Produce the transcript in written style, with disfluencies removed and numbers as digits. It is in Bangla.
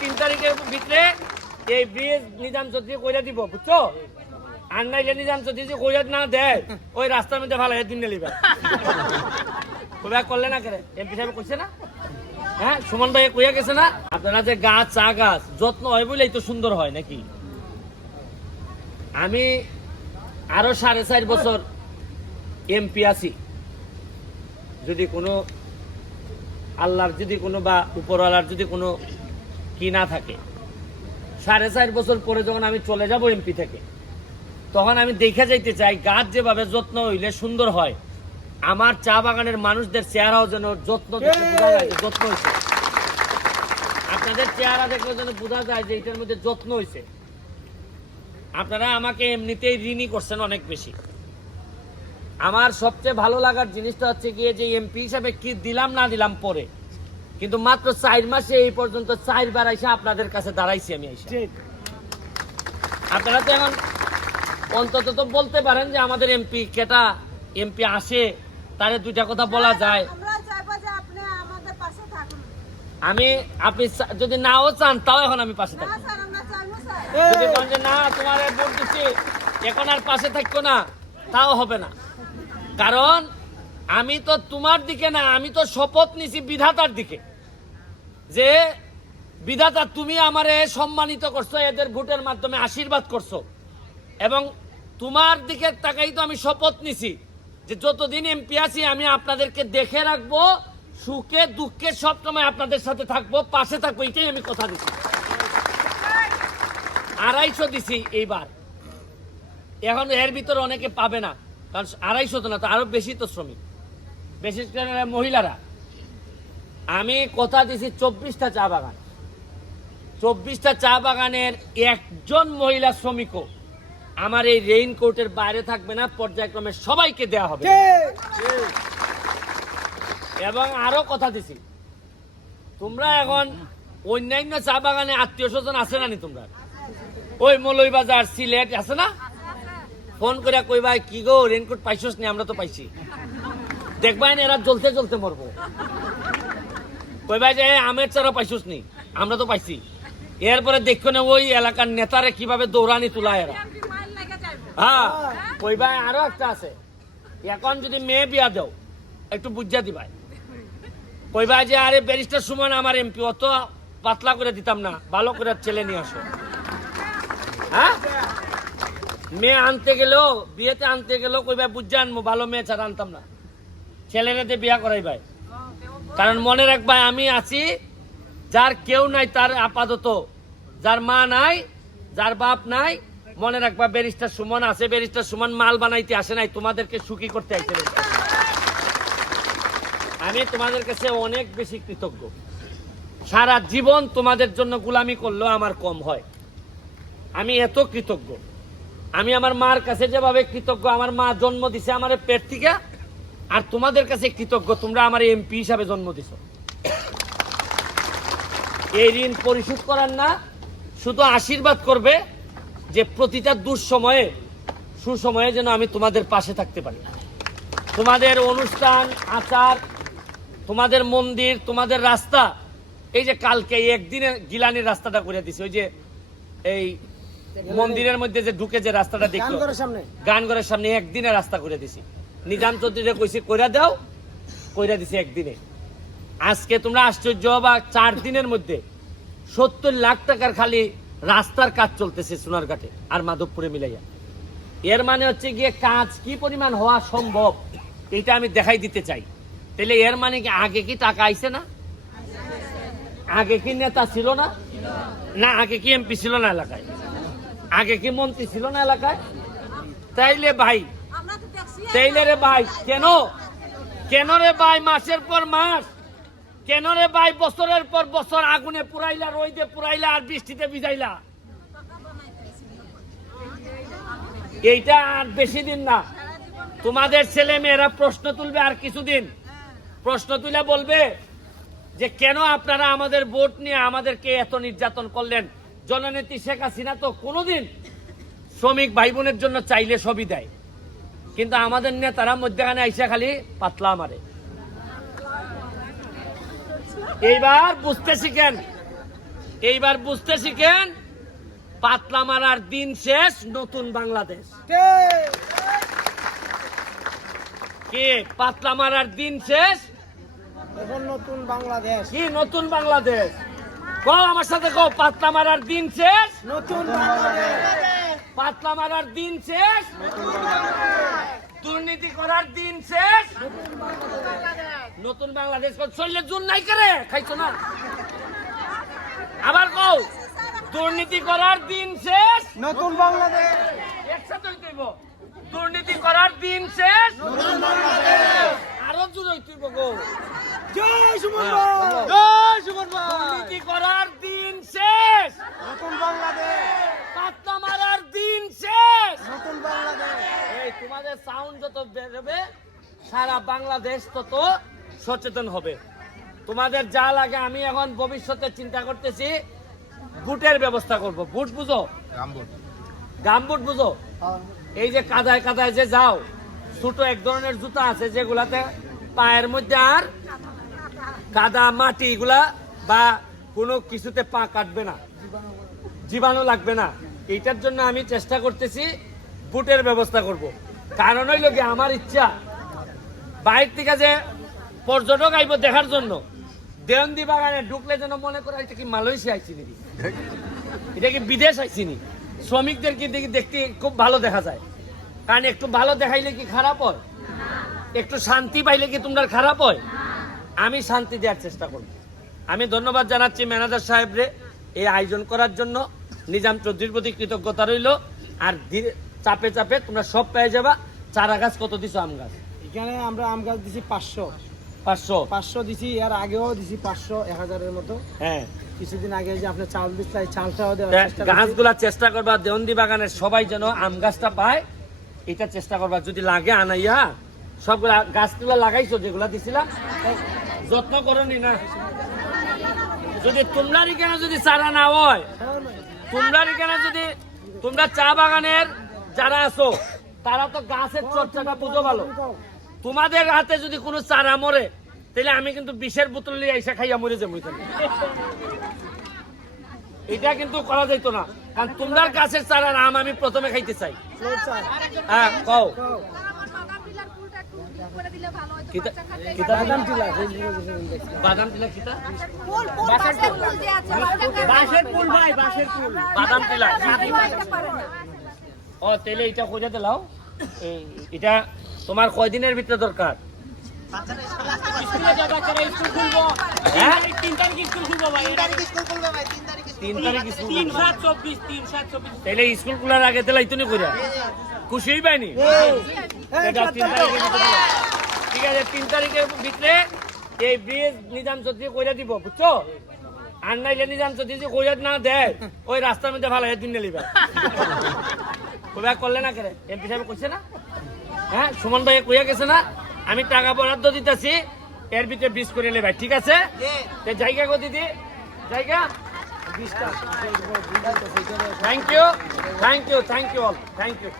3 তারিখের ভিতরে এই ব্রিজ নিজাম চৌধুরী কইরা দিব, বুঝছো? আর নাইলে নিজাম চৌধুরী কইরা না দেয়, ওই রাস্তার মধ্যে ভালো দিন নিলিবা। কইবা করলে না করে এমপি সাহেব কইছে না? হ্যাঁ, সুমন ভাই কইয়া গেছে না? আপনারা যে গাছ, চা গাছ যত্ন হয় বলেই তো সুন্দর হয় নাকি? আমি আরো 4.5 বছর এমপি আছি, যদি কোনো আল্লাহর যদি কোনো বা উপরওয়ালার যদি কোনো কি না থাকে, 4.5 বছর পরে যখন আমি চলে যাব এমপি থেকে, তখন আমি দেখে যাইতে চাই গাছ যেভাবে যত্ন হইলে সুন্দর হয়, আমার চা বাগানের মানুষদের চেহারাও যেন যত্ন যত্ন হয়েছে। আপনাদের চেহারা দেখলে যেন বোঝা যায় যে এটার মধ্যে যত্ন হয়েছে। আপনারা আমাকে এমনিতেই ঋণী করছেন অনেক বেশি। আমার সবচেয়ে ভালো লাগার জিনিসটা হচ্ছে গিয়ে যে এমপি হিসাবে কি দিলাম না দিলাম পরে, কিন্তু মাত্র 4 মাসে এই পর্যন্ত 4 বার এসে আপনাদের কাছে দাঁড়াইছি আমি। আপনারা তো এখন অন্তত তো বলতে পারেন যে আমাদের এমপি কেটা এমপি আসে, তারে 2টা কথা বলা যায়। আমি আপনি যদি নাও চান তাও এখন আমি পাশে থাকি। যদি বলেন যে না তোমার ভোট দিচ্ছি এখন আর পাশে থাকতো না, তাও হবে না। কারণ আমি তো তোমার দিকে না, আমি তো শপথ নিছি বিধাতার দিকে, যে বিধাতা তুমি আমারে সম্মানিত করছো, এদের ভোটের মাধ্যমে আশীর্বাদ করছো, এবং তোমার দিকে তাকাই তো আমি শপথ নিছি যে যতদিন এমপি আছি আমি আপনাদেরকে দেখে রাখবো, সুখে দুঃখে সবসময় আপনাদের সাথে থাকবো, পাশে থাকবো, এটাই আমি কথা দিছি। 250 দিছি এইবার। এখন এর ভিতরে অনেকে পাবে না, কারণ 250 তো না, তো আরো বেশি তো শ্রমিক, বিশেষ করে মহিলারা। আমি কথা দিছি 24টা চা বাগান, 24টা চা বাগানের একজন মহিলা শ্রমিকও আমার এই রেইনকোটের বাইরে থাকবে না, পর্যায়ক্রমে সবাইকে দেওয়া হবে। এবং আরো কথা দিছি, তোমরা এখন অন্যান্য চা বাগানে আত্মীয় স্বজন আছে না? তোমরা ওই মৌলভীবাজার, সিলেট আছে না? ফোন করে কই ভাই কি গো রেইনকোট পাইছস নি? আমরা তো পাইছি। দেখবেন এরা জ্বলতে জ্বলতে মরবো। কই ভাই যে আমের চারা পাইছস নি? আমরা তো পাইছি। এরপরে দেখো না ওই এলাকার নেতারে কিভাবে দৌড়ানি তুলায় এরা। হ্যাঁ, কই ভাই আরো একটা আছে, এখন যদি মেয়ে বিয়া দাও একটু বুঝা দিবাই। কই ভাই যে আরে ব্যারিস্টার সুমন আমার এমপি, অত পাতলা করে দিতাম না, ভালো করে ছেলে নিয়ে আসো। হ্যাঁ, মেয়ে আনতে গেলেও, বিয়েতে আনতে গেলেও কই ভাই বুঝা আনবো, ভালো মেয়ে ছাড়া আনতাম না, ছেলেরাতে বিয়া করাই ভাই। কারণ মনে রাখবাই আমি আছি, যার কেউ নাই তার আপাতত, যার মা নাই, যার বাপ নাই, মনে রাখবা ব্যারিস্টার সুমন আছে। ব্যারিস্টার সুমন মাল বানাইতে আসে নাই, তোমাদেরকে সুখী করতে আইছে। আমি তোমাদের কাছে অনেক বেশি কৃতজ্ঞ। সারা জীবন তোমাদের জন্য গোলামি করলেও আমার কম হয়। আমি এত কৃতজ্ঞ। আমি আমার মার কাছে যেভাবে কৃতজ্ঞ, আমার মা জন্ম দিছে আমার পেট থেকে, আর তোমাদের কাছে কৃতজ্ঞ তোমরা আমার এমপি হিসাবে জন্ম দিছ। এই ঋণ পরিশোধ করার না, শুধু আশীর্বাদ করবে যে প্রতিটা দুঃসময়ে সুসময়ে যেন আমি তোমাদের পাশে থাকতে পারি। তোমাদের অনুষ্ঠান আচার, তোমাদের মন্দির, তোমাদের রাস্তা, এই যে কালকে একদিনে গিলানির রাস্তাটা করে দিছে, ওই যে এই মন্দিরের মধ্যে যে ঢুকে যে রাস্তাটা দেখলো গানঘরের সামনে, একদিনে রাস্তা করে দিছি। নিজাম চৌধুরীরে কইছি কইরা দাও, কইরা দিছি একদিনে। আজকে তোমরা আশ্চর্য হবা, 4 দিনের মধ্যে 70 লাখ টাকার খালি রাস্তার কাজ চলতেছে সোনারঘাটে আর মাধবপুরে মিলাইয়া। এর মানে হচ্ছে গিয়ে কাজ কি পরিমাণ হওয়া সম্ভব এটা আমি দেখাই দিতে চাই। তাহলে এর মানে কি আগে কি টাকা আইছে না? আগে কি নেতা ছিল না? না আগে কি এমপি ছিল না এলাকায়? আগে কি মন্ত্রী ছিল না এলাকায়? তাইলে ভাই, তাইলে রে ভাই কেন কেন রে ভাই মাসের পর মাস, কেন রে ভাই বছরের পর বছর আগুনে পুরাইলা, রোদে পুরাইলা, আর বৃষ্টিতে ভিজাইলা? এইটা আর বেশি দিন না, তোমাদের ছেলে মেয়েরা প্রশ্ন তুলবে আর কিছুদিন। প্রশ্ন তুলে বলবে যে কেন আপনারা আমাদের ভোট নিয়ে আমাদেরকে এত নির্যাতন করলেন। জননেত্রী শেখ হাসিনা তো কোনোদিন শ্রমিক ভাই বোনের জন্য চাইলে সবই দেয়, কিন্তু আমাদের নেতারা মধ্যখানে আইসা খালি পাতলা মারে। এইবার বুঝতে শিখেন, এইবার বুঝতে শিখেন, পাতলা মারার দিন শেষ, নতুন বাংলাদেশ। কি পাতলা মারার দিন শেষ, এখন নতুন বাংলাদেশ। কি নতুন বাংলাদেশ? কও আমার সাথে, কও পাতলা মারার দিন শেষ, নতুন বাংলাদেশ। পাতলা মারার দিন শেষ, দুর্নীতি করার দিন শেষ, নতুন বাংলাদেশ। শরীরে জোর নাই করে খাইছো না? আবার কও, দুর্নীতি করার দিন শেষ, নতুন বাংলাদেশ। একসাথে হইতে হইব। দুর্নীতি করার দিন শেষ, আরো জোর হইতে হইব গো। জয় সুমন হ্যাঁ, ভাই। বলো। জয় সুমন ভাই। দুর্নীতি করার দিন শেষ, নতুন বাংলাদেশ। পাতলা মারার দিন শেষ। নতুন বাংলাদেশ। এই তোমাদের সাউন্ড যত বেরোবে, সারা বাংলাদেশ তত সচেতন হবে। তোমাদের যা লাগে, আমি এখন ভবিষ্যতে চিন্তা করতেছি বুটের ব্যবস্থা করব। বুট বুঝো? গামবুট বুঝো? এই যে কাদায় কাদায় যে যাও, ছোট এক ধরনের জুতা আছে যেগুলাতে পায়ের মধ্যে আর কাদা মাটি এগুলা বা কোনো কিছুতে পা কাটবে না, জীবাণু লাগবে না। এইটার জন্য আমি চেষ্টা করতেছি বুটের ব্যবস্থা করব। কারণ হইল কি, আমার ইচ্ছা বাইরে থেকে যে পর্যটক আইব দেখার জন্য, দেওয়ানদি বাগানে ঢুকলে যেন মনে করে এটা কি মালয়েশিয়া আইছি নাকি, এটা কি বিদেশ আইছি নি। শ্রমিকদেরকে দেখতে খুব ভালো দেখা যায়। কারণ একটু ভালো দেখাইলে কি খারাপ হয়? একটু শান্তি পাইলে কি তোমরা খারাপ হয়? আমি শান্তি দেওয়ার চেষ্টা করব। আমি ধন্যবাদ জানাচ্ছি ম্যানেজার সাহেবরে এই আয়োজন করার জন্য। নিজাম চৌধুরীর প্রতি কৃতজ্ঞতা রইল। আর ধীরে চাপে চাপে তোমরা সব পেয়ে যাবা। চারা গাছ কত দিছো? আম গাছ এখানে আমরা আম গাছ দিছি 500 500 দিছি, এর আগেও দিছি 500 1000-এর মতো। হ্যাঁ, কিছুদিন আগে যে আপনি চাল দিচ্ছেন, এই চালটাও দেওয়ার চেষ্টা করছি। গাছগুলা চেষ্টা করবা দেওয়ানদি বাগানের সবাই যেন আম গাছটা পায়, এটা চেষ্টা করবা। যদি লাগে আনাইয়া সবগুলা গাছগুলা লাগাইছো যেগুলা দিছিলাম, যত্ন করনি না। যদি তোমরা এখানে যদি চারা না হয়, তোমরা এখানে যদি তোমরা চা বাগানের যারা আছো তারা তো গাছের চর্চাটা বুঝো ভালো। তোমাদের হাতে যদি কোনো চারা মরে, তাহলে আমি কিন্তু বিষের বোতল নিয়ে এসে খাইয়া মরে যাবো। এটা কিন্তু করা যেত না, কারণ তোমার গাছের চারার আম আমি প্রথমে খাইতে চাই। হ্যাঁ, কও। বাদাম টিলা, বাদাম টিলা কিতা? বাঁশের ফুল ভাই, বাঁশের ফুল। বাদাম টিলা। ও তাহলে এটা কোজা দিলাও। এটা তোমার কয়দিনের ভিতরে দরকার? হ্যাঁ? 3 তারিখ স্কুল। তাহলে স্কুল খোলার আগে তাহলে ইতনি করে খুশি পাইনি। এটা 3 তারিখের ভিতরে দিলাম। ঠিক আছে, 3 তারিখের ভিতরে এই ব্রিজ নিজাম চৌধুরী কইরা দিব, বুঝছো? আর নাইলে নিজাম চৌধুরী কইরা না দেয়, ওই রাস্তার মধ্যে ভালো দিন নিলিবা। কইবা করলে না করে এমপি সাহেব কইছে না? হ্যাঁ, সুমন ভাই কইয়া গেছে না? আমি টাকা বরাদ্দ দিতেছি, এর ভিতরে 20 করে নেবে, ঠিক আছে? জায়গা গো দিদি, জায়গা 20টা। Thank you, thank you, thank you all, thank you.